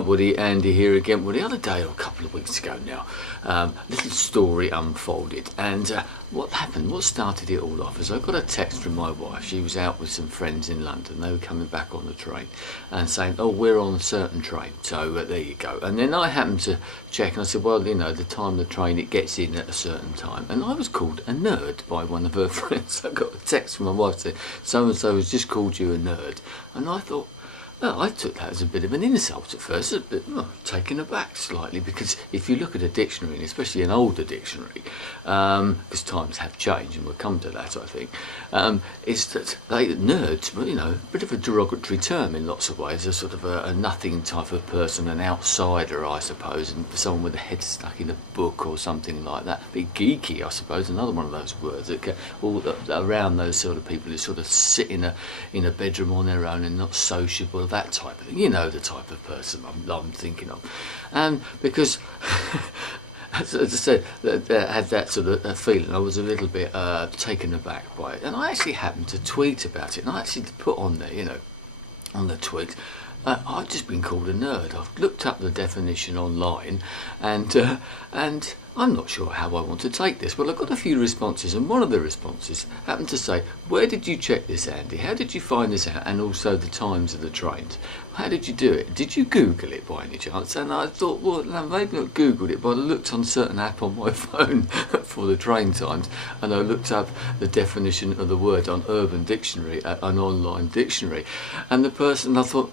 Woody, Andy here again. Well, the other day, or a couple of weeks ago now, little story unfolded, and what happened, what started it all off, is I got a text from my wife. She was out with some friends in London. They were coming back on the train and saying, oh, we're on a certain train, so there you go. And then I happened to check, and I said, well, you know, the time the train, it gets in at a certain time. And I was called a nerd by one of her friends. I got a text from my wife saying, so-and-so has just called you a nerd. And I thought, well, I took that as a bit of an insult at first, a bit taken aback slightly, because if you look at a dictionary, and especially an older dictionary, because times have changed, and we'll come to that, I think, is that nerds, well, you know, a bit of a derogatory term in lots of ways, a sort of a nothing type of person, an outsider, I suppose, and someone with a head stuck in a book or something like that. A bit geeky, I suppose, another one of those words that get all around those sort of people who sort of sit in a bedroom on their own and not sociable, that type of thing. You know the type of person I'm thinking of. And because as I said, I had that sort of feeling, I was a little bit taken aback by it, and I actually happened to tweet about it, and I actually put on there, you know, on the tweet, I've just been called a nerd. I've looked up the definition online, and I'm not sure how I want to take this. Well, I got a few responses, and one of the responses happened to say, where did you check this, Andy? How did you find this out? And also the times of the trains. How did you do it? Did you Google it by any chance? And I thought, well, no, maybe not Googled it, but I looked on a certain app on my phone for the train times, and I looked up the definition of the word on Urban Dictionary, an online dictionary. And the person, I thought,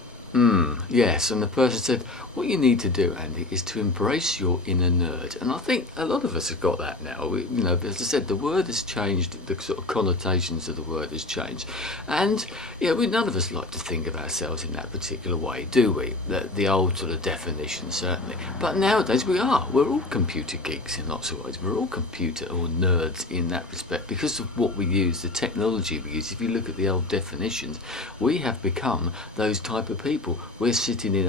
yes, and the person said, what you need to do, Andy, is to embrace your inner nerd. And I think a lot of us have got that now. You know, as I said, the word has changed, the sort of connotations of the word has changed. And, yeah, none of us like to think of ourselves in that particular way, do we? The old sort of definition, certainly. But nowadays we are. We're all computer geeks in lots of ways. We're all computer or nerds in that respect because of what we use, the technology we use. If you look at the old definitions, we have become those type of people. We're sitting in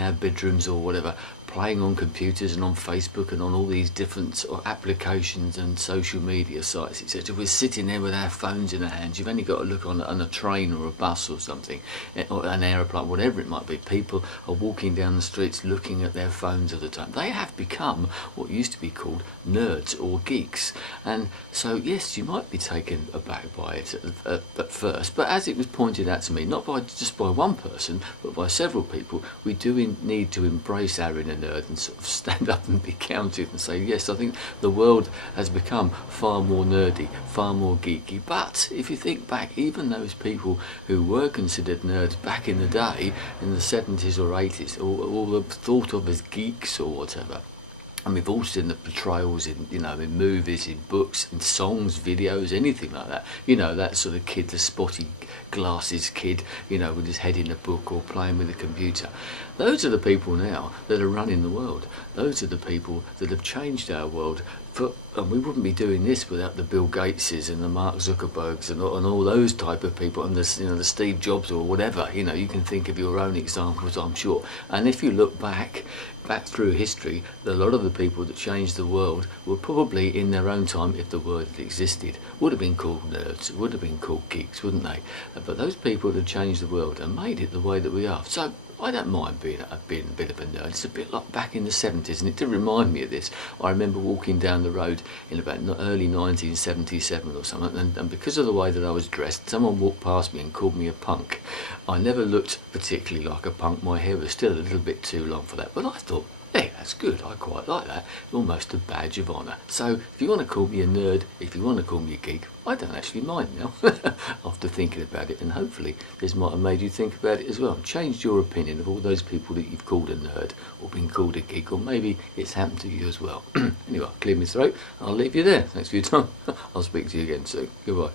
our bedrooms or whatever, playing on computers and on Facebook and on all these different sort of applications and social media sites, etc. We're sitting there with our phones in our hands. You've only got to look on a train or a bus or something, or an aeroplane, whatever it might be. People are walking down the streets looking at their phones all the time. They have become what used to be called nerds or geeks. And so, yes, you might be taken aback by it at first, but as it was pointed out to me, not just by one person, but by several people, we do need to embrace our inner nerd and sort of stand up and be counted and say, yes, I think the world has become far more nerdy, far more geeky. But if you think back, even those people who were considered nerds back in the day, in the 70s or 80s, or thought of as geeks or whatever, and we've all seen the portrayals in, you know, in movies, in books, in songs, videos, anything like that. You know, that sort of kid, the spotty glasses kid, you know, with his head in a book or playing with a computer. Those are the people now that are running the world. Those are the people that have changed our world. And we wouldn't be doing this without the Bill Gateses and the Mark Zuckerbergs and all those type of people, and the Steve Jobs or whatever. You know, you can think of your own examples, I'm sure. And if you look back through history, a lot of the people that changed the world were probably in their own time, if the word had existed, would have been called nerds, would have been called geeks, wouldn't they? But those people that changed the world and made it the way that we are. So I don't mind being a bit of a nerd. It's a bit like back in the 70s, and it did remind me of this. I remember walking down the road in about early 1977 or something, and because of the way that I was dressed, someone walked past me and called me a punk. I never looked particularly like a punk. My hair was still a little bit too long for that, but I thought, hey, that's good, I quite like that. Almost a badge of honour. So if you want to call me a nerd, if you want to call me a geek, I don't actually mind now, after thinking about it, and hopefully this might have made you think about it as well, and changed your opinion of all those people that you've called a nerd, or been called a geek, or maybe it's happened to you as well. Anyway, I'll clear my throat, I'll leave you there. Thanks for your time. I'll speak to you again soon. Goodbye.